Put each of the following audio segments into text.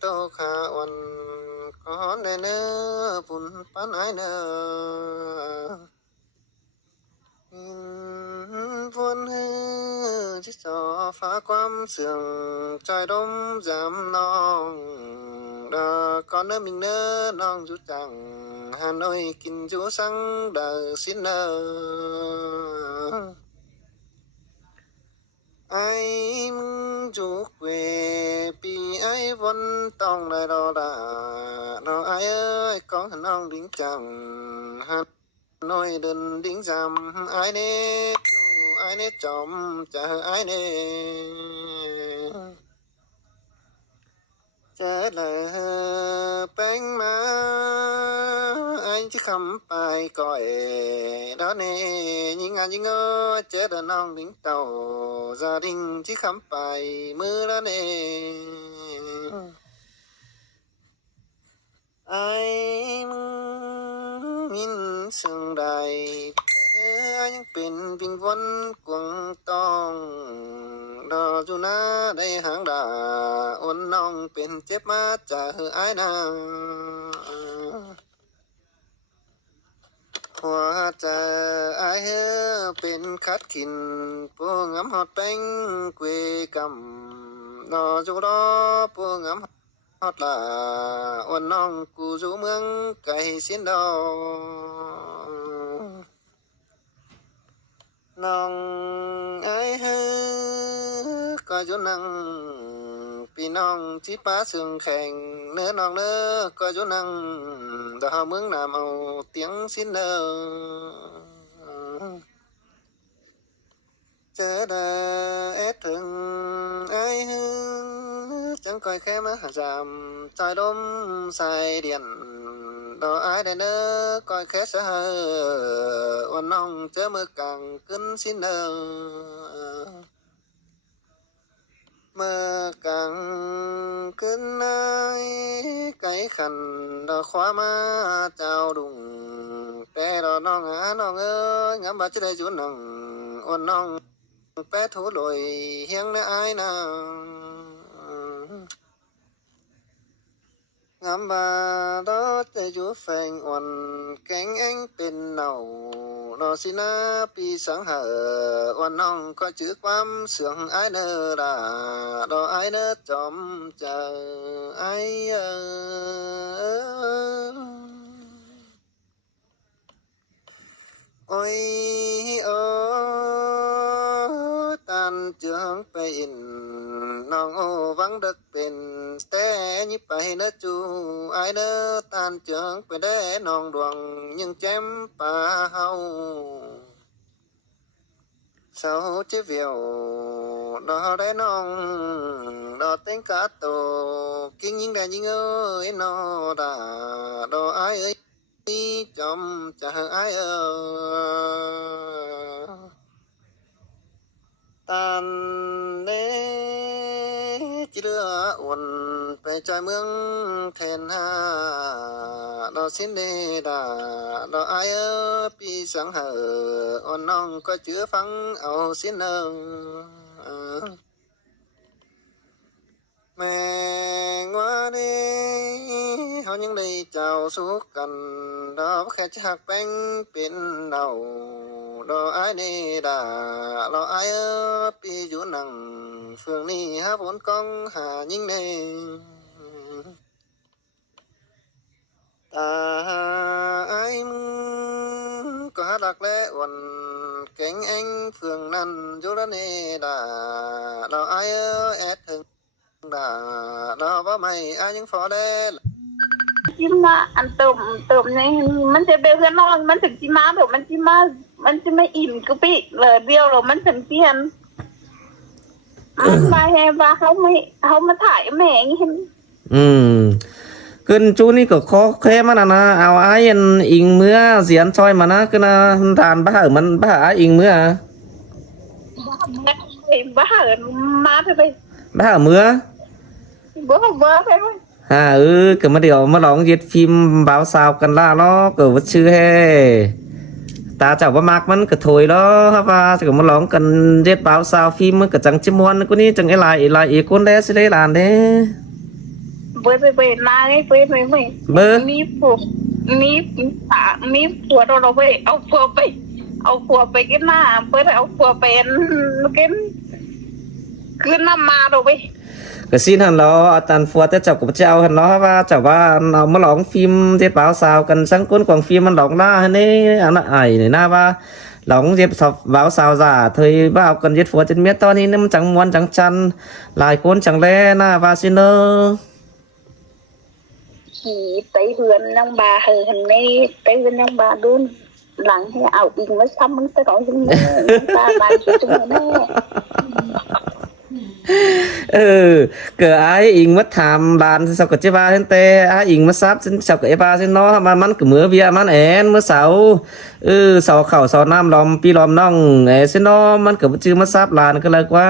โตขาวันขอได้เนื้อปุ่นปันไอเนื้อฝนฮือที่สอฟ้าความเสื่องใจดมจำน้องดาก่อนเนื้อมิงเนื้อน้องจุจังฮานอยกินจูสังเดอสินเนอไอ้มึงจุกเวปีไอ้วันต้องได้รอดารอไอ้เอ้ยของน้องดิ้งจังฮันน้อยเดินดิ้งจำไอ้เน่จูไอ้เน่จอมจะไอ้เน่เจอเลยแป้งมาไอ้ที่คำไปก่อยđó nè nhìn anh nhìn ơi chết đàn ông đính tàu gia đình chỉ khám bài mưa đó nè ai nhìn sương đài anhเป็นวิ่งวนกวงตองดอจูน่าได้หางดาอ้นน้องเป็นเจ็บมาจากไอ้นางหัวใจไอ้เป็นคัดขินพวงงำหอดแป้งกุยกำนอจูรอพวงงำฮอดลาอ้นน้องกูจูเมืองไก่เสียนดอน้องไอ้ก็จูนังพี่น้องที่ป้าซึ่งแข่งเนื้อน้องเนื้อก็จูนังดาวเมืองนามเอาเตียงสิ้นเด้อเจอเด้อเอ็ดถึงไอ้จังคอยแค่มาจำใจดมใส่เดียนดอไอ้ได้เนื้อคอยแค่เสือวันน้องเจอมือกลางขึ้นสิ้นเด้อเมื่อกลางขึ้นนายไก่ขันดอกขวามาเจ้าดุงแต่ดอกน้องน้องเอ้ยงามบาดจะได้จุนน้องอ่อนน้องแปะถูลอยเฮียงในไอ้นางงามบาดจะจูแฝงอ่อนแกงเอ็งเป็นเน่าดอสินาปีสังหาอ่อนน้องก็จื้อความเสื่องไอ้เนอดาดอไอ้เนอจอมเจอไอ้โอ้ยโอ้ตันเจืองไปอินน้องโอวังดึกเป็นแต่ยิบไปเนอจูไอเนอตันเจืองไปได้น้องดวงยังแจ่มป่าเฮาเสาเจี๊ยวดอได้น้องดอเต็งกาโตกิ้งยิงได้ยิงเอ้ยนอดาดอไอเอ้ยจอมจะไอตันเนจิเรืออ่อนไปใจเมืองเทนหาดอสินเดดาดอไอปีสังหาอ่อนน้องก็เจือฟังเอาสินแม่งว่าเด้เขายังได้เจ้าสู้กันดอกแค่จะหักแป้งเป็นเดาดอกไอ้นี่ดาดอกไอ้ปีอยู่นังเฟืองนี้หาผลกองหายิงเน่ตาไอ้มึงก็หาหลักและวันเก่งเอ็งเฟืองนั้นอยู่แล้วนี่ดาดอกไอ้แอดถึงดาดอกว่าไม่ไอ้ยังพอได้จิมาอันเติมนี่มันจะเป็นเพื่อนน้องมันถึงจิมาแบบมันจะไม่อิ่มก็ปิเลยเดียวหรอมันถึงเปลี่ยนมันมาแฮว่าเขามาถ่ายแม่งเห็นขึ้นจูนี่ก็ขอแค่มันนะเอาไอ้ยันอิงเมื่อเสียนซอยมานะก็นะทานบ้ามันบ้าอิงเมื่อบ้ามาไปบ้าเมื่อบ้าไปก็มาเดี๋ยวมาลองยึดฟิล์มบ่าวสาวกันล่ะเนาะก็วัดชื่อให้ตาเจ้าว่ามากมันก็ถอยแล้วครับว่าจะมาลองกันยึดบ่าวสาวฟิล์มมันก็จังจิมวนกูนี่จังไอ้ลายอีกคนได้สิได้ลานเด้ ไปนาไงไปไม่ เบอร์ มีผัวมีมีผัวเราไปเอาผัวไปกินหน้าเปิดเอาผัวเป็นกินคือน้ำมาเราไป ก็สิ้นหันล้ออาจารย์ฟัวแต่เจ้ากับเจ้าหันล้อว่าเจ้าว่าเอามาหลองฟิล์มเจ็ดเปล่าสาวกันสังก้นกวางฟิล์มมันหลองหน้านี่อันนั้นไอ้เนี่ยหน้าว่าหลองเจ็บสอบเบาสาวจ่าเธอว่าเอากันเจ็ดฟัวเจ็ดเมียตอนนี้นี่มันจังมวนจังจันหลายคนจังแล่หน้าว่าซิเนอ ขี่ไปเฮือนนางบาเฮือนนี่ไปเฮือนนางบาดุนหลังให้เอาอิงมาซ้ำมึงจะร้องยังไงตาบานคิดถึงแม่ เออเกิดไอ้อิงมาถามบานสักกะเจ้าบ้านแต่ไอ้อิงมาซับสักกะไอ้บ้านสิเนาะมันก็เหมือเบียมันแอนเมื่อเสาเสาเข่าเสาน้ำลอมปีลอมน้องสิเนาะมันก็จื้อมาซับลานก็เลยว่า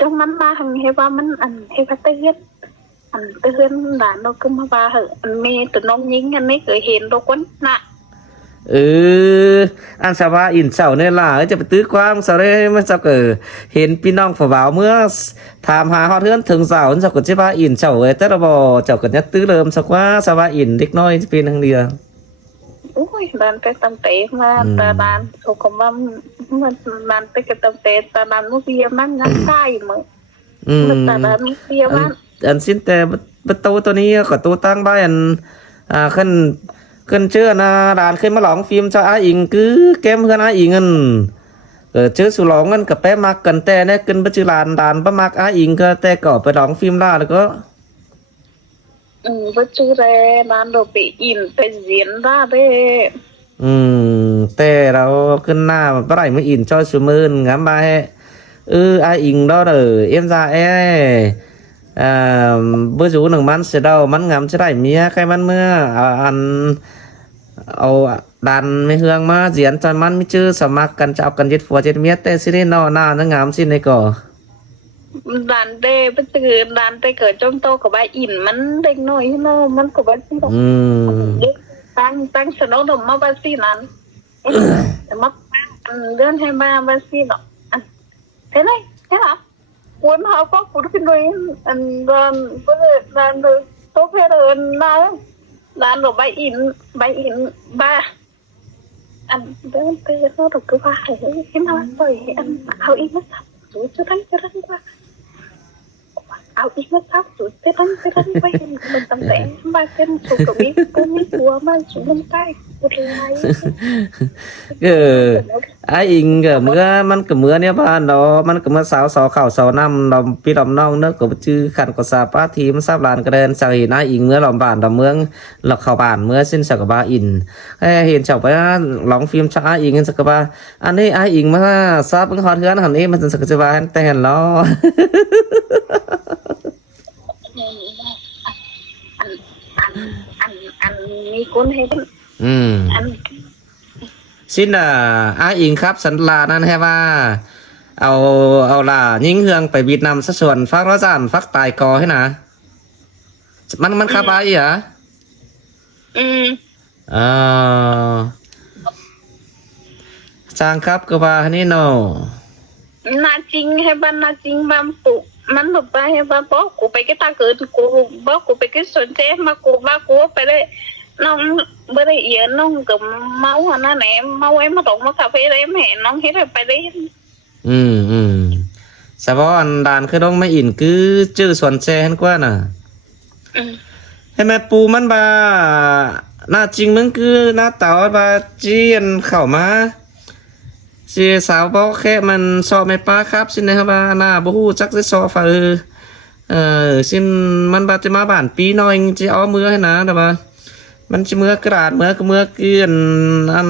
จังมันมาทางเฮว่ามันอันเฮว่าเตือนอันเตือนหลานเราก็มาบาเหอะอันมีตัวน้องยิงอันนี้เคยเห็นเราคนน่ะ อันสบาอินเสาเนี่ยล่ะจะไปตื้อความเสาเลยมันจะเกิดเห็นพี่น้องฝ่าบ่าวเมื่อถามหาฮอดเทือนถึงเสาเสาก็จะบาอินเสาแต่เราบ่เจ้าก็ยัดตื้อเริ่มสักว่าสบาอินเล็กน้อยจะเป็นทางเดียว โอ้ยดานไปตั้งแต่มาตาดานเขาก็ว่ามันดานไปกับตั้งแต่ตาดานมุเบียมันงั้นใช่มั้งมันตาดานมุเบียมัน อันสิ้นแต่ประตูตัวนี้ก็ตัวตั้งบ้านขึ้นเชื่อนะด่านขึ้นมาหลองฟิล์มเจ้าอาอิงคือแก้มเพื่อนอาอิงเงินเจอสุหลองเงินกับแป๊มักกันแต่เนี่ยขึ้นไปจือลานด่านประมักอาอิงก็แต่ก็ไปหลองฟิล์มล่าแล้วก็ ว่าชื่ออะไรดานเราไปอินไปเรียนได้เด้ แต่เราขึ้นหน้าปไรมืออินจอยสุมืนงามไปอาอิงđó rồi em ra bữa chú nằng man sẽ đâu man ngắm sẽ đại mía cái man mưa ănเอาดันไม่เฮืองมาเจียนจอยมันไม่ชื่อสมัครกันจะเอากันยึดฟัวเจ็ดเมียแต่สิได้นอหน้านังงามสิในก่อ ดานเด้ไปจือดานไปเกิดจงโตกับใบอินมันเด็กน้อยเนาะมันก็บ่สิดอกเด็กตั้งสนองดมมาบ่สินั้นแต่มาเดินให้มาบ่สิดอกthế này thế hả muốn họ có phụ cái người anh đàn tốt hết rồi đàn rồi bay in ba anh đến bây giờ nó được cứ ba cái nào rồi anh ao in nó sắp rồi chưa đánh qua ao in nó sắp rồi chưa đánh quay mình tầm tẻ ba cái số cầu biết cái mấy của mà số năm tay một lại ไอ้อิงก็เมื่อมันก็เมื่อเนี่ยบ้านเรามันก็เมื่อสาวสอเข่าสาวน้ำเราพี่ลำน้องเนื้อก็ชื่อขันก็ซาป้าทีมทราบลานกระเด็นจากเห็นไอ้อิงเมื่อลำบ้านเราเมืองเราเข้าบ้านเมื่อสิ้นสักบ้าอินเห็นเจ้าไปลองฟิล์มชักไอ้อิงสักบ้าอันนี้ไอ้อิงมาทราบเพิ่งฮอดเฮือนหันนี้มันสักจะบ้าแต่เห็นล้ออันมีคนให้อันสิ้นอาอิงครับสันลานั่นแค่ว่าเอาล่ะยิงเฮืองไปบีดนำสัส่วนฟักละจานฟักตายกอให้นะมันครับอาอีเหรอจางครับก็ว่านี่เนาะนาจริงให้บ้านนาจริงบ้านปุมันบอกไปให้บ้านบอกกูไปก็ตาเกิดกูบอกกูไปก็สนใจมากูบ้ากูไปเลยน้องบริเอียน้องกับเมาอันนั้นแหละเมาไอ้มาตกมาคาเฟ่เลยแม่น้องเฮ็ดไปเลยสบอนด่านคือต้องไม่อินคือชื่อสวนแช่นกว่าน่ะให้แม่ปูมันบาหน้าจริงมึงคือหน้าเต่าบาเจียนเข้ามาเสียสาวบอกแค่มันสอบไม่ป้าครับสินะครับว่าหน้าบ่ฮู้จักสิสอบฝ่าสิมันบาจะมาบ้านปีน้อยจะเอามือให้นะแต่ว่ามันจะเมื่อกระดาษเมื่อเกลือนอัน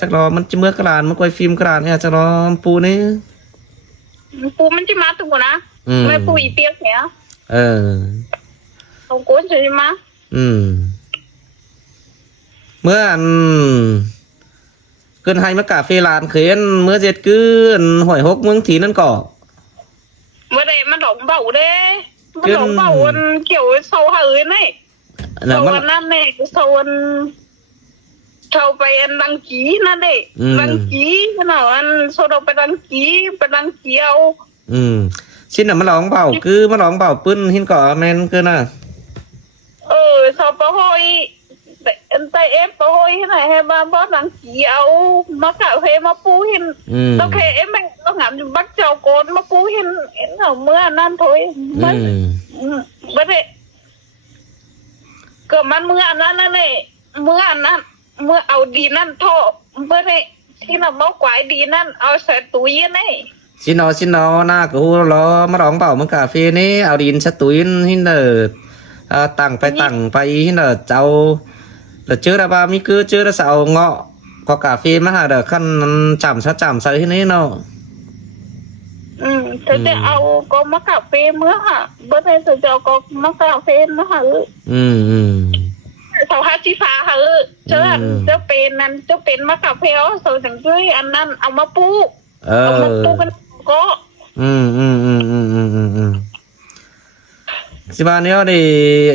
จักรอมันจะเมื่อกระดาษมันกวยฟิล์มกระดาษจักรอปูนี่ปูมันจะมาตัวนะไม่ปูอีเปียกเนี่ยตรงก้นใช่ไหมเมื่อเกินให้มากาเฟลานเขียนเมื่อเจ็ดกืนหอยหกเมืองถีนั่นก่อเมื่อใดมันหลงเบาเด้มันหลงเบามันเกี่ยวโซ่หืนนี่โซนนั่นเองโซนเท่าไปอันดังกีนั่นเองดังกีขนาดอันโซนไปดังกีเอา ชิ้นน่ะมันร้องเบาคือมันร้องเบาปื้นหินก่อแม่นคือน่ะ sau bố hồi tay em bố hồi thế này hay ba bó đằng chiều mà cà phê mà pu hin nó khe em mình nó ngắm bắt chào con mà pu hin ở mưa ăn thôi mất bất đấy cơ man mưa ăn này mưa ăn mưa ao đi ăn thọ bất đấy khi nào bó quái đi ăn ao sẽ túi này ชินอหน้ากูรอมาร้องเบามันกาเฟ่นี่เอาดินสตุยนหินเดอตั้งไปหินเดอเจ้าแล้วเจอระบามีคือเจอระเสาเงาะก็กาเฟ่มาหาเดอขั้นจำใส่ที่นี่เนาะthế thì ao có mắc cà phê mưa hả bữa nay tôi cho có mắc cà phê nữa hả sau hai chi phá hả chứ ăn choเป็นmắc cà phê đó rồi thằng dưới ănเอามาปูกันก็สิบาเนี้ยดิ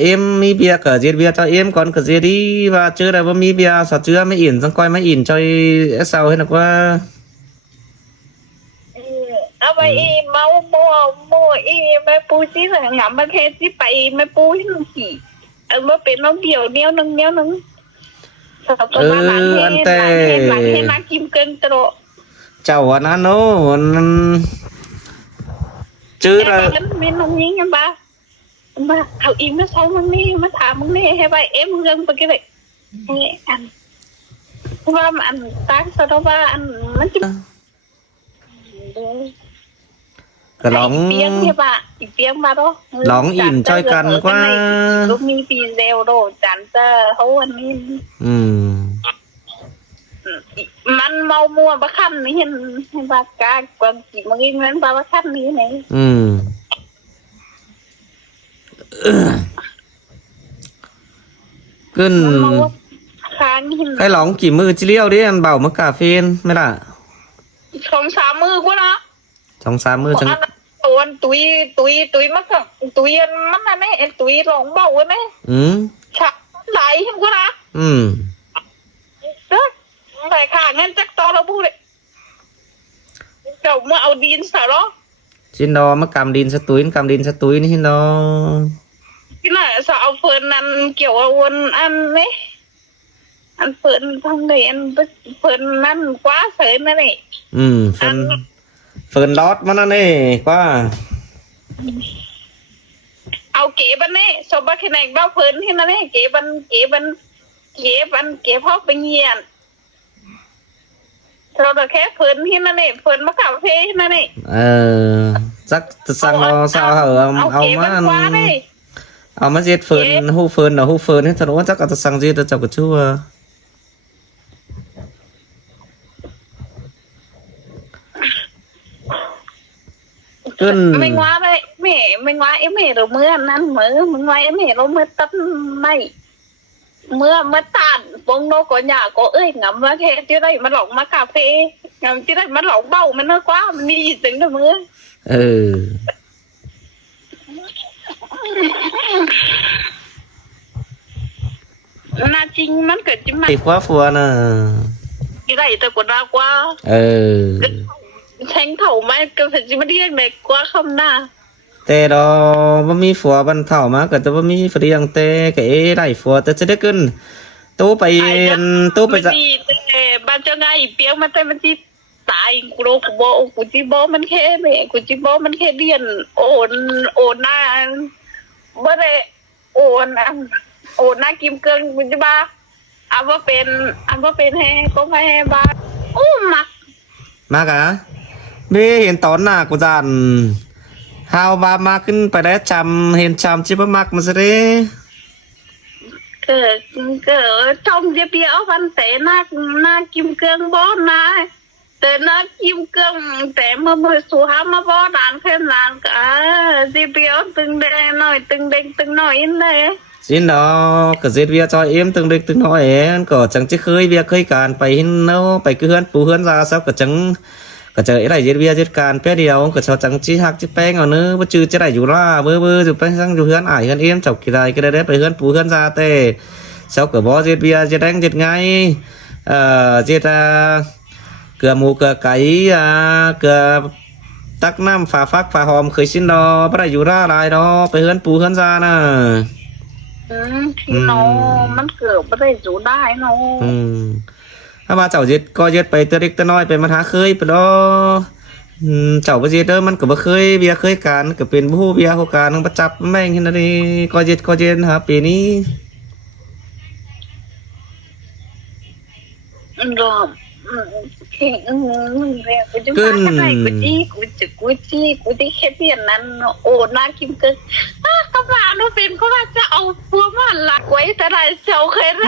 เอ็มมีเบียร์กับเจ็ดเบียร์cho em còn cái gì đi và chưa làมีเบียร์sao chưa mới in xong coi mới in cho sao hay là quaเอาไปเมามัวแม่ปูจีสังหามมาแค่ที่ไปแม่ปูที่นึงขี่มาเป็นน้องเดี่ยวเนี้ยนึงสาวก็มาหลังให้นักกิมเกินตโตเจ้าวันนั้นโน่ชื่ออะไรมีน้องยิงกันปะมาเขาอีกมาซ้อมมึงนี่มาถามมึงนี่ให้ไปเอ็มเรื่องไปกันเลยอันว่าอันตั้งสตว่าอันมันจะก็ร้องเปียงใช่ปะอีกเปียงมาတော့ร้องอินจอยกันกว่าลูกมีปีเซลโดจันเตอร์เขาวันนี้มันเมามัวบะคันนี่เห็นบากากวางจีมึงอีนั้นบะคันนี้ไหนขึ้นให้ร้องกี่มือจิเลี้ยวดิอันเบาเมื่อกาเฟนไม่ล่ะ2-3 มือกูนะ2-3 มือจังตัวตุยมักตุยมันนั่นไอ้ตุยร้องเบาไหมชักไหลเห็นกูนะไหลขางั้นจักตอเราพูดเลยเดี๋ยวมาเอาดินใส่หรอชินดอมากำดินสตุยนี่ชินดอที่ไหนสาวเฟิร์นนั่นเกี่ยวกับวันอันนี้อันเฟิร์นทางไหนอันเฟิร์นนั่นกว่าเสยนั่นนี่เฟิร์นลอดมันนั่นนี่กว่าเอาเก๋บันนี่สมบัติแข่งบ้าเฟิร์นที่นั่นนี่เก๋บันพ่อไปเงียนเราแต่แค่เฟิร์นที่นั่นนี่เฟิร์นมะขามเฟ่ที่นั่นนี่สักสั่งเราสาวเหรอเอามาเจ็ดเฟิร์นฮู้เฟิร์นให้ถนนจักเอาสั่งเจ็ดจับกระชั่วmình ngoa đây mình ngoa em mẹ rồi mưa ăn mình ngoa em mẹ rồi mưa tắt này mưa tàn bông nó có nhà có ơi ngắm mà thế chứ đây mà lỏng mà cà phê ngắm chứ đây mà lỏng bầu mà nó quá mình đi tính được mưa na chinh mắt cỡ chứ mà quá phùa nè cái này tôi còn ra quá thành thầu mà cái phải chỉ mà đi mệt quá không na แต่ดอบ่มีฝัวบันเฒ่ามาก็จะบ่มีเฟียงแต่ก็ได้ฝัวแต่จะได้ขึ้นตู้ไปจะบ้านเจ้าไงเปียงมาแต่มันสิตายกูโลกูจิบ่มันแค่แม่กูจิบ่มันแค่เดียนโอนหน้าบ่ได้โอนหน้ากิมเกินกูจิบ่เอาบ่เป็นให้ก็ให้บ้านมากะเบ้เห็นตอนหน้ากูจันฮาวบามาขึ้นไปได้จำเห็นจำชิบมักมาสิเร่trong cái bia văn tế na kim cương bó na tế na kim cương tế mà số há mà bó đàn khen đàn cả cái bia từng nói in đây xin đó cái gì bia cho em từng nói em có chẳng chứ khơi bia khơi cànไปหินเนาะไปcứ hươnปูhươn ra saoก็chẳngก็จะไอ้เบียร์การแป๊เดียวก็ชาวจังจีหักจีแป้งเอาเนื้อว่าจืดจะได้อยู่ล่าเบื่อจะไปสั่งอยู่เฮือนอ้ายเฮือนเอ็มจับกี่ได้ก็ได้ไปเฮือนปูเฮือนซาเต้ชาวก็บ่เจ็ดเบียร์จะแดงเจ็ดไงเจ็ดเกลือหมูเกลือไก่เกลือ ตักน้ำฝาฟักฝาหอมเคยชินดอบ่ได้อยู่ร่าหลายดอไปเฮือนปูเฮือนซาน่ะ ที่น้องมันเกิดไม่ได้อยู่ได้น้อง ถ้ามาเจ้าเจ็ดก็เจ็ดไปเตเล็กตะน้อยไปมาหาเคยไปดอเจ้าบ่เจ็ดเด้อมันก็บ่เคยเบียเคยการก็เป็นผู้เบียผู้การทั้งประจับแม่งเฮ็ดนั่นนี่ก็เจ็ดหาปีนี้ รอบเข่งเรียกกูจะมาอะไรกูที่แค่เพียงนั้นโอ้น่าคิมเกินก็มาโนเป็นเพราะว่าจะเอาพัวมันหลักไว้แต่ไรเจ้าเคยไร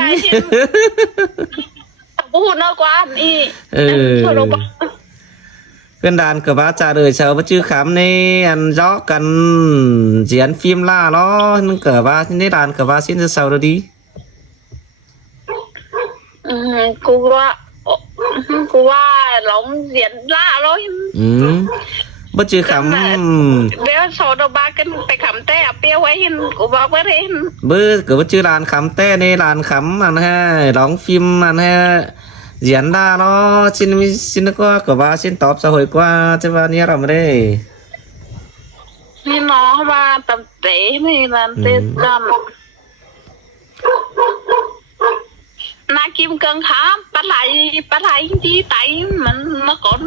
พูดนอกกว่านี่เพื่อนดานกับว่าจ่าเลยเช้าว่าชื่อขำในอันย้อกันเจียนฟิล์มล่าล้อนึงเกิดว่าในดานกับว่าสิ้นจะเช้าแล้วดีกูว่าหลงเสียนล่าร้อยบ่ชื่อขำเดี๋ยวโซดาบากันไปขำแต่เปียวไว้เห็นกูบอกว่าเห็นเบอร์กับว่าชื่อร้านขำแต่ในร้านขำมันฮะร้องฟิล์มมันฮะเสียนล่าล้อชิ้นก็กับว่าชิ้นตอบสะหวยกว่าจะว่านี้เราไม่ได้นี่น้องว่าตั้งแต่นี่นั่นเต้นจันนาคิมเกิงขาปลาไหลที่ไตมันมาก่อน